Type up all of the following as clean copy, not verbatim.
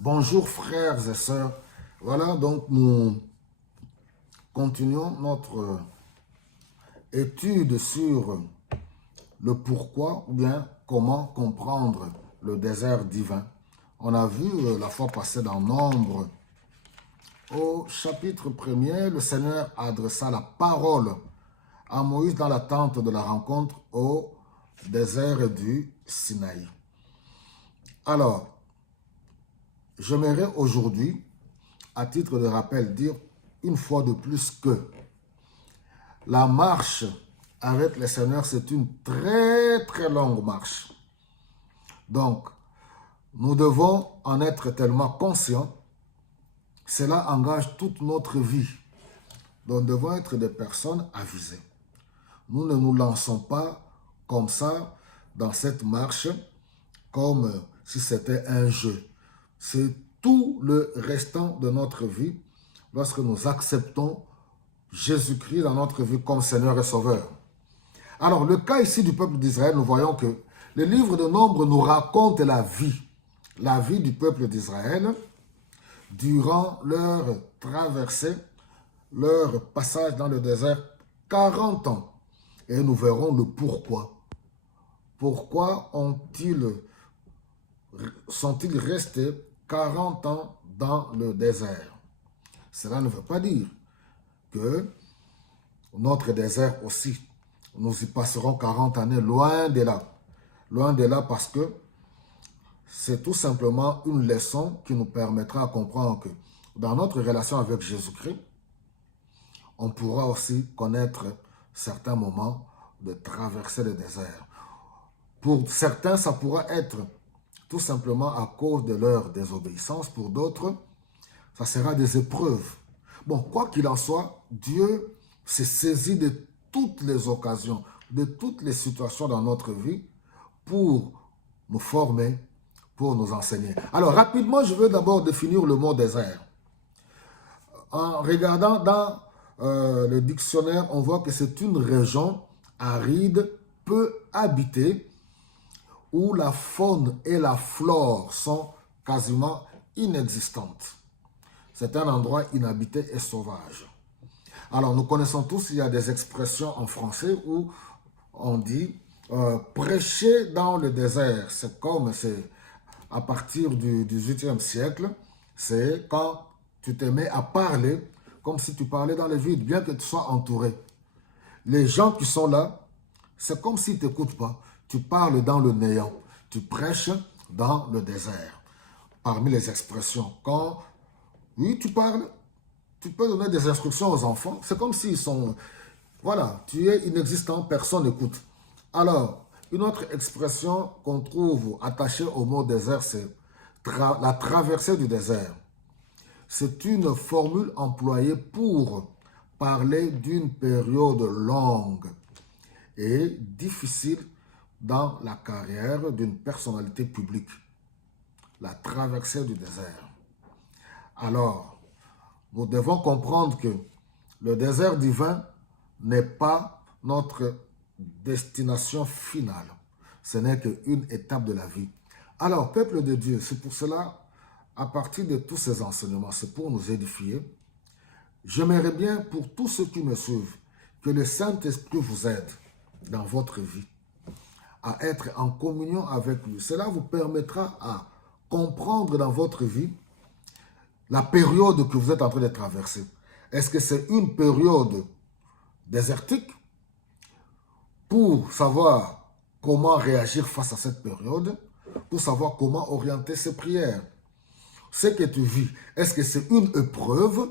Bonjour frères et sœurs. Voilà, donc nous continuons notre étude sur le pourquoi ou bien comment comprendre le désert divin. On a vu la fois passée dans Nombre, au chapitre 1er, le Seigneur adressa la parole à Moïse dans la tente de la rencontre au désert du Sinaï. Alors, j'aimerais aujourd'hui, à titre de rappel, dire une fois de plus que la marche avec le Seigneur, c'est une très très longue marche. Donc, nous devons en être tellement conscients. Cela engage toute notre vie. Donc, nous devons être des personnes avisées. Nous ne nous lançons pas comme ça dans cette marche comme si c'était un jeu. C'est tout le restant de notre vie lorsque nous acceptons Jésus-Christ dans notre vie comme Seigneur et Sauveur. Alors, le cas ici du peuple d'Israël, nous voyons que le livre de Nombre nous raconte la vie du peuple d'Israël durant leur traversée, leur passage dans le désert, 40 ans. Et nous verrons le pourquoi. Pourquoi sont-ils restés 40 ans dans le désert? Cela ne veut pas dire que notre désert aussi, nous y passerons 40 années, loin de là. Loin de là parce que c'est tout simplement une leçon qui nous permettra de comprendre que dans notre relation avec Jésus-Christ, on pourra aussi connaître certains moments de traverser le désert. Pour certains, ça pourra être tout simplement à cause de leur désobéissance. Pour d'autres, ça sera des épreuves. Bon, quoi qu'il en soit, Dieu s'est saisi de toutes les occasions, de toutes les situations dans notre vie pour nous former, pour nous enseigner. Alors, rapidement, je veux d'abord définir le mot désert. En regardant dans le dictionnaire, on voit que c'est une région aride, peu habitée, où la faune et la flore sont quasiment inexistantes. C'est un endroit inhabité et sauvage. Alors, nous connaissons tous, il y a des expressions en français où on dit prêcher dans le désert. C'est comme, c'est à partir du XVIIIe siècle, c'est quand tu te mets à parler comme si tu parlais dans le vide, bien que tu sois entouré. Les gens qui sont là, c'est comme s'ils ne t'écoutent pas. Tu parles dans le néant. Tu prêches dans le désert. Parmi les expressions, quand, oui, tu parles, tu peux donner des instructions aux enfants. C'est comme s'ils sont, voilà, tu es inexistant, personne n'écoute. Alors, une autre expression qu'on trouve attachée au mot désert, c'est la traversée du désert. C'est une formule employée pour parler d'une période longue et difficile dans la carrière d'une personnalité publique. La traversée du désert. Alors, nous devons comprendre que le désert divin n'est pas notre destination finale. Ce n'est qu'une étape de la vie. Alors, peuple de Dieu, c'est pour cela, à partir de tous ces enseignements, c'est pour nous édifier. J'aimerais bien, pour tous ceux qui me suivent, que le Saint-Esprit vous aide dans votre vie à être en communion avec lui. Cela vous permettra à comprendre dans votre vie la période que vous êtes en train de traverser. Est-ce que c'est une période désertique? Pour savoir comment réagir face à cette période, pour savoir comment orienter ses prières. Ce que tu vis, est-ce que c'est une épreuve?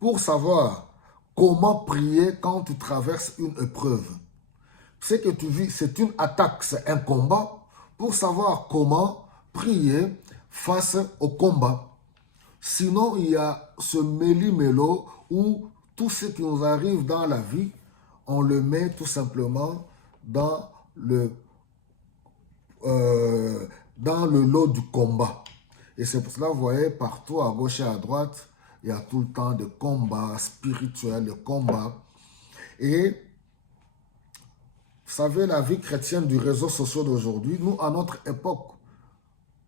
Pour savoir comment prier quand tu traverses une épreuve. Ce que tu vis, c'est une attaque, c'est un combat, pour savoir comment prier face au combat. Sinon, il y a ce méli-mélo où tout ce qui nous arrive dans la vie, on le met tout simplement dans le lot du combat. Et c'est pour cela, vous voyez, partout à gauche et à droite, il y a tout le temps de combats spirituels, de combats. Et vous savez, la vie chrétienne du réseau social d'aujourd'hui, nous, à notre époque,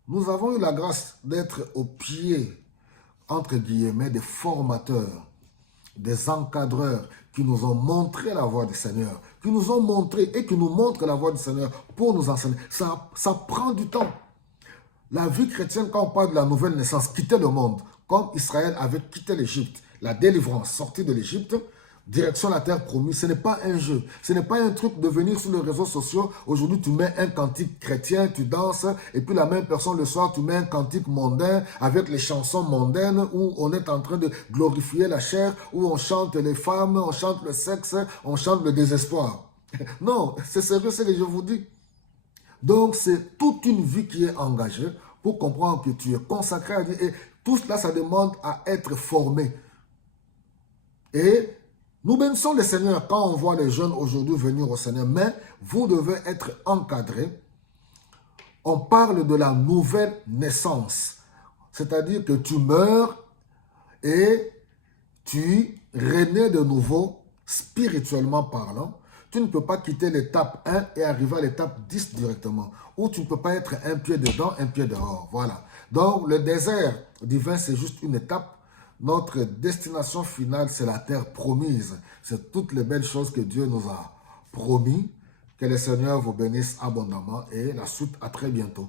Nous avons eu la grâce d'être au pied, entre guillemets, des formateurs, des encadreurs qui nous ont montré la voie du Seigneur, qui nous ont montré et qui nous montrent la voie du Seigneur pour nous enseigner. Ça prend du temps. La vie chrétienne, quand on parle de la nouvelle naissance, quitter le monde, comme Israël avait quitté l'Égypte, la délivrance, sortie de l'Égypte, direction la terre promise, ce n'est pas un jeu, ce n'est pas un truc de venir sur les réseaux sociaux. Aujourd'hui, tu mets un cantique chrétien, tu danses, et puis la même personne le soir, tu mets un cantique mondain avec les chansons mondaines où on est en train de glorifier la chair, où on chante les femmes, on chante le sexe, on chante le désespoir. Non, c'est sérieux ce que je vous dis. Donc, c'est toute une vie qui est engagée pour comprendre que tu es consacré à Dieu. Et tout cela, ça demande à être formé. Et nous bénissons le Seigneur quand on voit les jeunes aujourd'hui venir au Seigneur, mais vous devez être encadrés. On parle de la nouvelle naissance, c'est-à-dire que tu meurs et tu renais de nouveau, spirituellement parlant. Tu ne peux pas quitter l'étape 1 et arriver à l'étape 10 directement, ou tu ne peux pas être un pied dedans, un pied dehors. Voilà. Donc, le désert divin, c'est juste une étape. Notre destination finale, c'est la terre promise. C'est toutes les belles choses que Dieu nous a promis. Que le Seigneur vous bénisse abondamment et la suite à très bientôt.